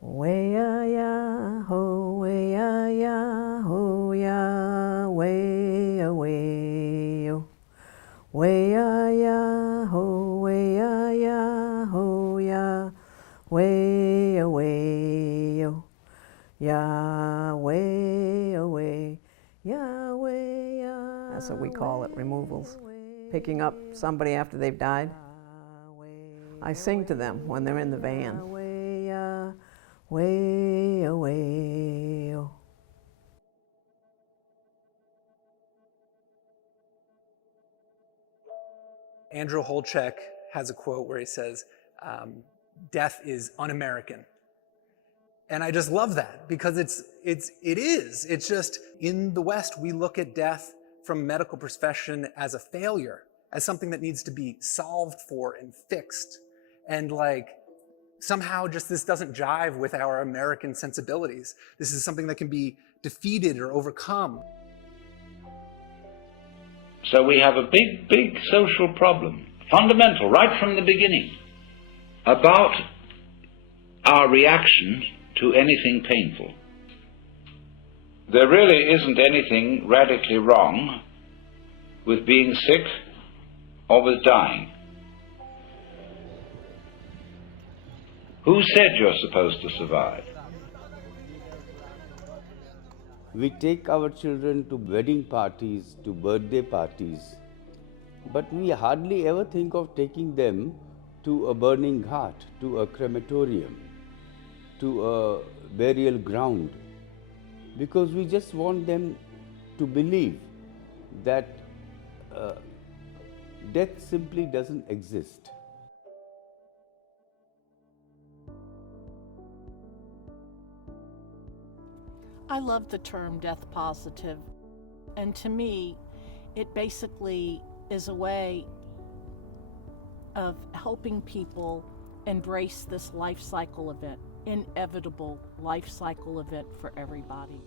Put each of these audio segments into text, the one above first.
Way ya ya ho, way ya ya ho ya, way yo. Way ya ya ho, way ya ya ho ya, way yo. Yahweh, away, Yahweh, Yahweh. That's what we call it, removals. Picking up somebody after they've died. I sing to them when they're in the van. Way away. Andrew Holchek has a quote where he says, death is un-American. And I just love that because it is. It's just, in the West, we look at death from a medical profession as a failure, as something that needs to be solved for and fixed. And like, somehow just this doesn't jive with our American sensibilities. This is something that can be defeated or overcome. So we have a big social problem, fundamental, right from the beginning, about our reaction to anything painful. There really isn't anything radically wrong with being sick or with dying. Who said you're supposed to survive? We take our children to wedding parties, to birthday parties, but we hardly ever think of taking them to a burning ghat, to a crematorium, to a burial ground, because we just want them to believe that death simply doesn't exist. I love the term death positive, and to me, it basically is a way of helping people embrace this life cycle event, inevitable life cycle event for everybody.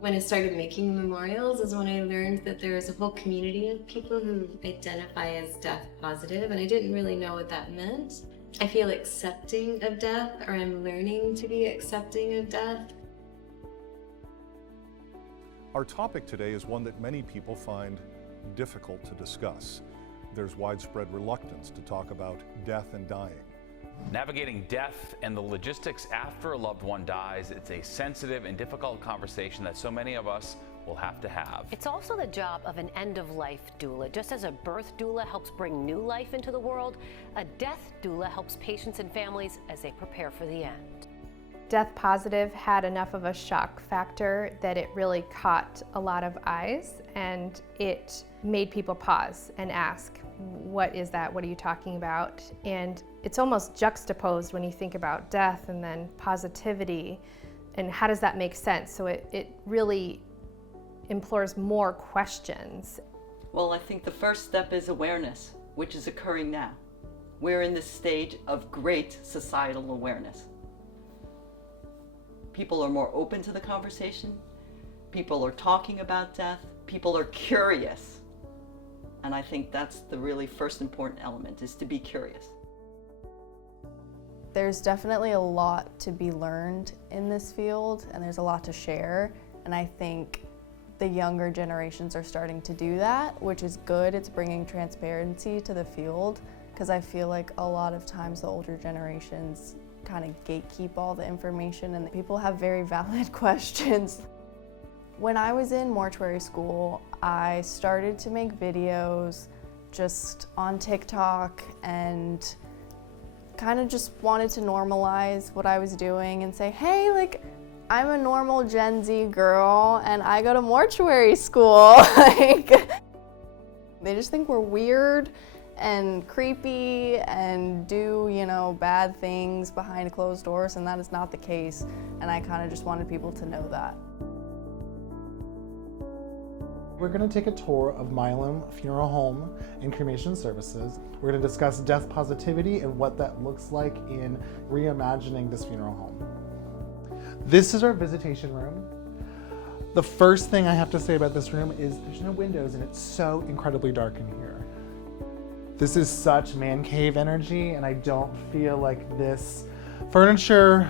When I started making memorials is when I learned that there is a whole community of people who identify as death positive, and I didn't really know what that meant. I feel accepting of death, or I'm learning to be accepting of death. Our topic today is one that many people find difficult to discuss. There's widespread reluctance to talk about death and dying. Navigating death and the logistics after a loved one dies, it's a sensitive and difficult conversation that so many of us will have to have. It's also the job of an end-of-life doula. Just as a birth doula helps bring new life into the world, a death doula helps patients and families as they prepare for the end. Death positive had enough of a shock factor that it really caught a lot of eyes, and it made people pause and ask, what is that? What are you talking about? And it's almost juxtaposed when you think about death and then positivity, and how does that make sense? So it really implores more questions. Well, I think the first step is awareness, which is occurring now. We're in this stage of great societal awareness. People are more open to the conversation. People are talking about death. People are curious. And I think that's the really first important element, is to be curious. There's definitely a lot to be learned in this field, and there's a lot to share. And I think the younger generations are starting to do that, which is good. It's bringing transparency to the field, because I feel like a lot of times the older generations kind of gatekeep all the information, and people have very valid questions. When I was in mortuary school, I started to make videos just on TikTok and kind of just wanted to normalize what I was doing and say, hey, like, I'm a normal Gen Z girl and I go to mortuary school. Like, they just think we're weird and creepy and do, you know, bad things behind closed doors, and that is not the case. And I kind of just wanted people to know that. We're going to take a tour of Milam Funeral Home and Cremation Services. We're going to discuss death positivity and what that looks like in reimagining this funeral home. This is our visitation room. The first thing I have to say about this room is there's no windows and it's so incredibly dark in here. This is such man cave energy, and I don't feel like this furniture,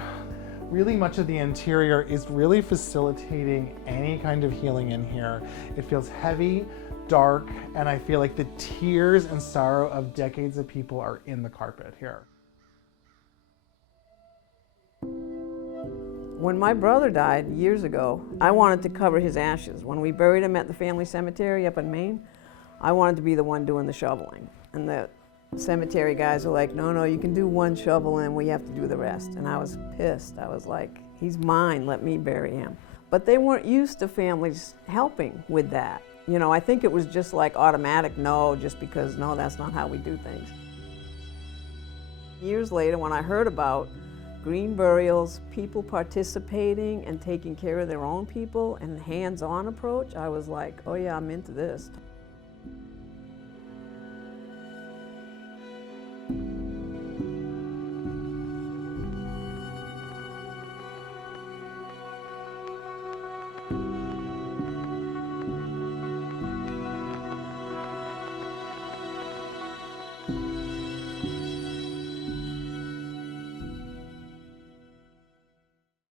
really much of the interior, is really facilitating any kind of healing in here. It feels heavy, dark, and I feel like the tears and sorrow of decades of people are in the carpet here. When my brother died years ago, I wanted to cover his ashes. When we buried him at the family cemetery up in Maine, I wanted to be the one doing the shoveling. And the cemetery guys were like, no, you can do one shovel and we have to do the rest. And I was pissed. I was like, he's mine, let me bury him. But they weren't used to families helping with that. You know, I think it was just like automatic no, just because no, that's not how we do things. Years later, when I heard about green burials, people participating and taking care of their own people and hands-on approach, I was like, oh yeah, I'm into this.